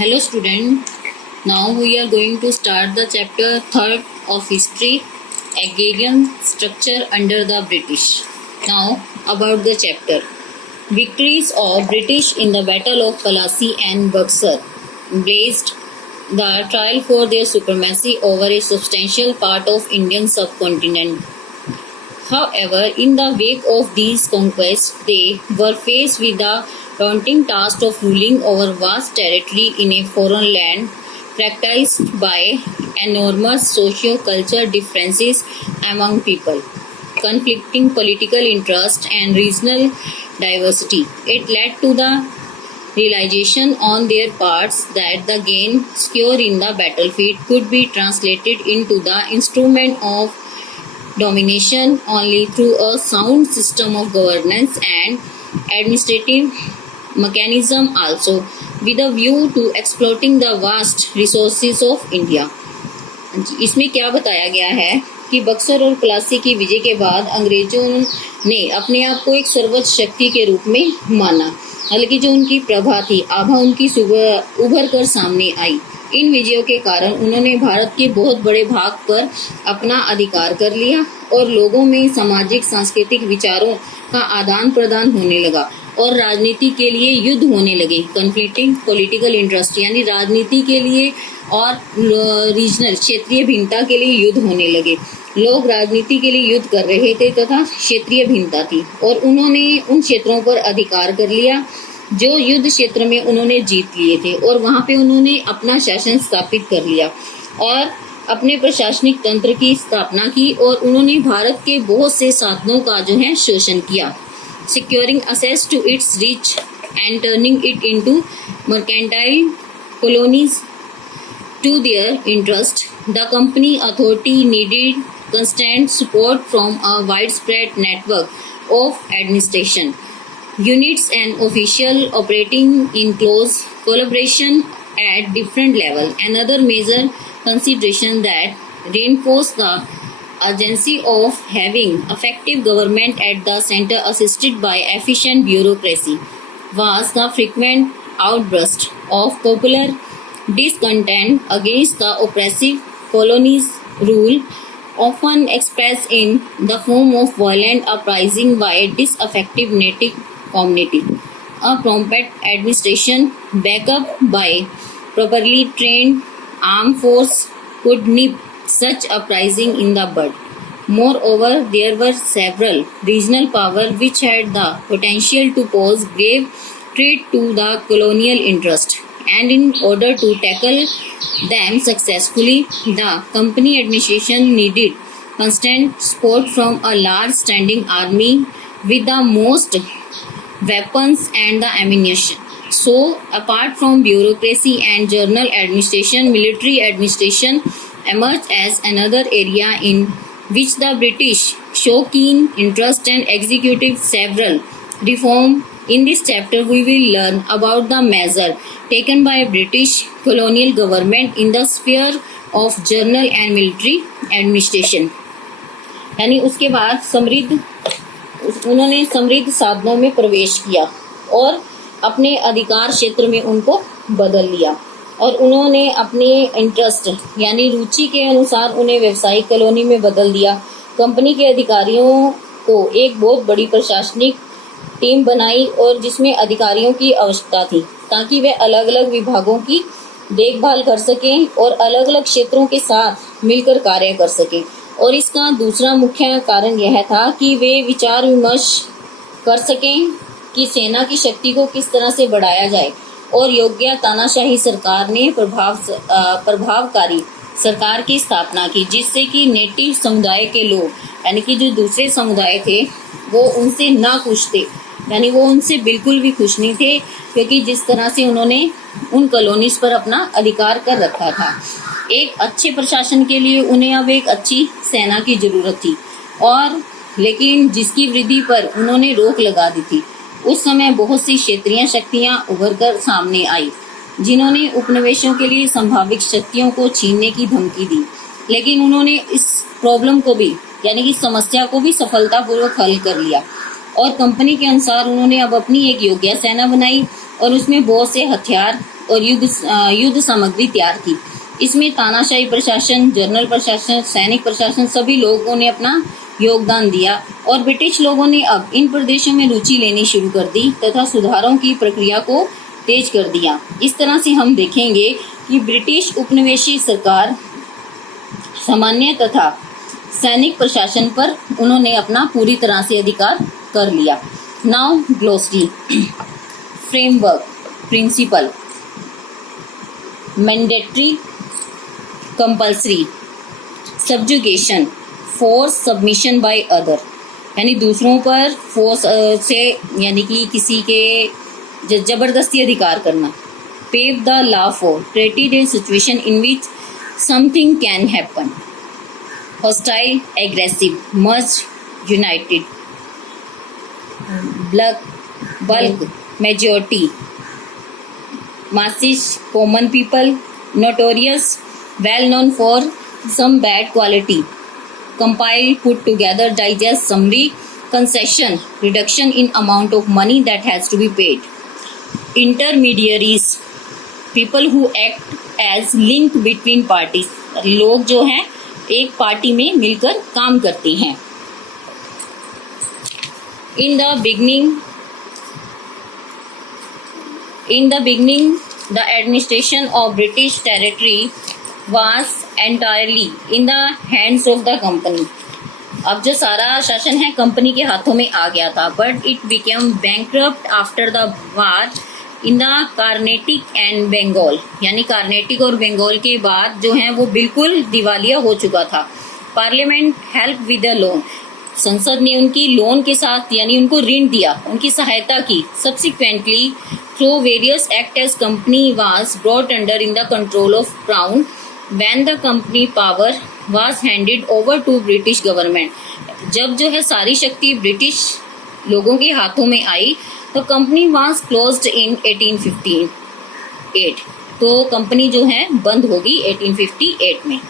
Hello student, now we are going to start the chapter 3rd of history, agrarian structure under the British. Now about the chapter. Victories of British in the Battle of Plassey and Buxar blazed the trail for their supremacy over a substantial part of Indian subcontinent. However, in the wake of these conquests, they were faced with the daunting task of ruling over vast territory in a foreign land, characterized by enormous socio-cultural differences among people, conflicting political interests, and regional diversity. It led to the realization on their parts that the gain secured in the battlefield could be translated into the instrument of domination only through a sound system of governance and administrative mechanism, also with a view to exploiting the vast resources of India. इसमें क्या बताया गया है कि बक्सर और प्लासी की विजय के बाद अंग्रेजों ने अपने आप को एक सर्वोच्च शक्ति के रूप में माना, हालांकि जो उनकी प्रभा थी, आभा उनकी उभर कर सामने आई। इन विजयों के कारण उन्होंने भारत के बहुत बड़े भाग पर अपना अधिकार कर लिया और लोगों में सामाजिक सांस्कृतिक विचारों का आदान प्रदान होने लगा और राजनीति के लिए युद्ध होने लगे। कन्फ्लिक्टिंग पॉलिटिकल इंटरेस्ट यानी राजनीति के लिए और रीजनल क्षेत्रीय भिन्नता के लिए युद्ध होने लगे। लोग राजनीति के लिए युद्ध कर रहे थे तथा क्षेत्रीय भिन्नता थी और उन्होंने उन क्षेत्रों पर अधिकार कर लिया जो युद्ध क्षेत्र में उन्होंने जीत लिए थे और वहां पे उन्होंने अपना शासन स्थापित कर लिया और अपने प्रशासनिक तंत्र की स्थापना की और उन्होंने भारत के बहुत से साधनों का जो है शोषण किया, securing access to its rich and turning it into mercantile colonies to their interest. The company authority needed constant support from a widespread network of administration units and officials operating in close collaboration at different levels. Another major consideration that reinforced the urgency of having effective government at the center assisted by efficient bureaucracy was the frequent outburst of popular discontent against the oppressive colonies' rule, often expressed in the form of violent uprising by a disaffected native community. A prompt administration backed up by properly trained armed force could nip such uprising in the bud. Moreover, there were several regional powers which had the potential to pose grave threat to the colonial interest, and in order to tackle them successfully, the company administration needed constant support from a large standing army with the most weapons and the ammunition. So, apart from bureaucracy and general administration, military administration emerged as another area in which the British show keen interest and executed several reforms. In this chapter, we will learn about the measure taken by British colonial government in the sphere of general and military administration. यानी उसके बाद उन्होंने समृद्ध साधनों में प्रवेश किया और अपने अधिकार क्षेत्र में उनको बदल लिया और उन्होंने अपने इंटरेस्ट यानी रुचि के अनुसार उन्हें व्यवसायिक कॉलोनी में बदल दिया। कंपनी के अधिकारियों को एक बहुत बड़ी प्रशासनिक टीम बनाई और जिसमें अधिकारियों की आवश्यकता थी ताकि वे अलग अलग विभागों की देखभाल कर सकें और अलग अलग क्षेत्रों के साथ मिलकर कार्य कर सकें। और इसका दूसरा मुख्य कारण यह था कि वे विचार विमर्श कर सकें कि सेना की शक्ति को किस तरह से बढ़ाया जाए और योग्य तानाशाही सरकार ने प्रभावकारी सरकार की स्थापना की जिससे कि नेटिव समुदाय के लोग यानी कि जो दूसरे समुदाय थे वो उनसे ना खुश थे, यानी वो उनसे बिल्कुल भी खुश नहीं थे क्योंकि जिस तरह से उन्होंने उन कॉलोनीज पर अपना अधिकार कर रखा था। एक अच्छे प्रशासन के लिए उन्हें अब एक अच्छी सेना की जरूरत थी और लेकिन जिसकी वृद्धि पर उन्होंने रोक लगा दी थी। उस समय बहुत सी क्षेत्रीय शक्तियां उभर कर सामने आई जिन्होंने उपनिवेशों के लिए संभावित शक्तियों को छीनने की धमकी दी, लेकिन उन्होंने इस प्रॉब्लम को भी यानी कि समस्या को भी सफलतापूर्वक हल कर लिया और कंपनी के अनुसार उन्होंने अब अपनी एक योग्य सेना बनाई और उसमें बहुत से हथियार और युद्ध सामग्री तैयार की। इसमें तानाशाही प्रशासन, जनरल प्रशासन, सैनिक प्रशासन सभी लोगों ने अपना योगदान दिया और ब्रिटिश लोगों ने अब इन प्रदेशों में रुचि लेनी शुरू कर दी तथा सुधारों की प्रक्रिया को तेज कर दिया। इस तरह से हम देखेंगे कि ब्रिटिश उपनिवेशी सरकार सामान्य तथा सैनिक प्रशासन पर उन्होंने अपना पूरी तरह से अधिकार कर लिया। Now glossary. Framework, principle, mandatory, compulsory, subjugation, force submission by other, यानी दूसरों पर फोर्स से यानी कि किसी के जबरदस्ती अधिकार करना। Pave the law for created a situation in which something can happen. Hostile, aggressive, merge, united, bulk, majority, masses, common people, notorious, well known for some bad quality, compile, put together, digest, summary, concession, reduction in amount of money that has to be paid. Intermediaries, people who act as link between parties, लोग जो हैं एक party में मिलकर काम करते हैं। In the beginning, the administration of British territory was entirely in the hands of the company. अब जो सारा शासन है कंपनी के हाथों में आ गया था, but it became bankrupt after the war in the Carnatic and Bengal, यानी कार्नेटिक और बंगाल के बाद जो है वो बिल्कुल दिवालिया हो चुका था। Parliament help with the loan, संसद ने उनकी लोन के साथ यानी उनको ऋण दिया, उनकी सहायता की। Subsequently through various act as company was brought under in the control of crown when the company power was handed over to British government. जब जो है सारी शक्ति ब्रिटिश लोगों के हाथों में आई तो कंपनी वाज क्लोज्ड इन 1858। तो कंपनी जो है बंद होगी 1858 में।